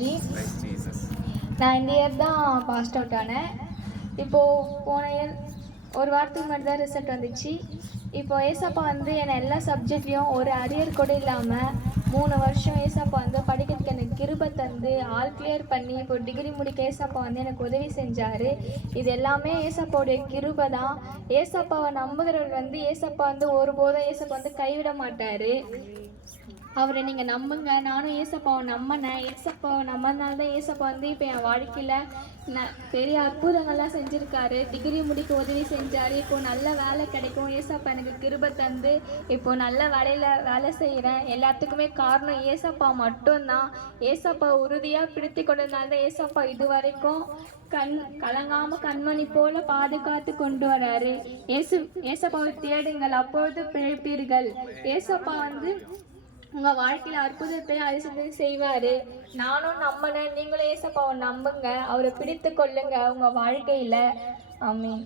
G. நான் இந்த year தான் பாஸ்ட் அவுட் ஆனேன். இப்போது போன இயர் ஒரு வாரத்துக்கு முன்னாடி தான் ரிசல்ட் வந்துச்சு. இப்போது ஏசப்பா வந்து என்னை எல்லா சப்ஜெக்ட்லேயும் ஒரு அரியர் கூட இல்லாமல் 3 வருஷம் ஏசப்பா வந்து படிக்கிறதுக்கு எனக்கு கிருபை தந்து ஆல் கிளியர் பண்ணி இப்போ டிகிரி முடிக்க ஏசப்பா வந்து எனக்கு உதவி செஞ்சார். இது எல்லாமே ஏசப்பாவுடைய கிருபை தான். ஏசப்பாவை நம்புகிறவர் வந்து ஏசப்பா வந்து ஒருபோதும் ஏசப்பா வந்து கைவிட மாட்டார். அவரை நீங்கள் நம்புங்க. நானும் ஏசப்பாவை நம்பினேன். ஏசப்பாவை நம்பினால தான் ஏசப்பா வந்து இப்போ என் வாழ்க்கையில் பெரிய அற்புதங்கள்லாம் செஞ்சுருக்காரு. டிகிரி முடிக்க உதவி செஞ்சார். இப்போது நல்ல வேலை கிடைக்கும் ஏசப்பா எனக்கு கிருபை தந்து இப்போது நல்ல வேலையில் வேலை செய்கிறேன். எல்லாத்துக்குமே காரணம் ஏசப்பா மட்டும்தான். ஏசப்பா உறுதியாக பிடித்து கொண்டதுனால தான் ஏசப்பா இது வரைக்கும் கலங்காமல் கண்மணி போல பாதுகாத்து கொண்டு வராரு. ஏசப்பாவை தேடுங்கள், அப்பொழுது பிழைப்பீர்கள். ஏசப்பா வந்து உங்கள் வாழ்க்கையில் அற்புதத்தை அதிசயத்தை செய்வார். நானும் நம்பினேன். நீங்களும் ஏசப்பாவை நம்புங்க, அவரை பிடித்து கொள்ளுங்க உங்கள் வாழ்க்கையில். ஆமென்.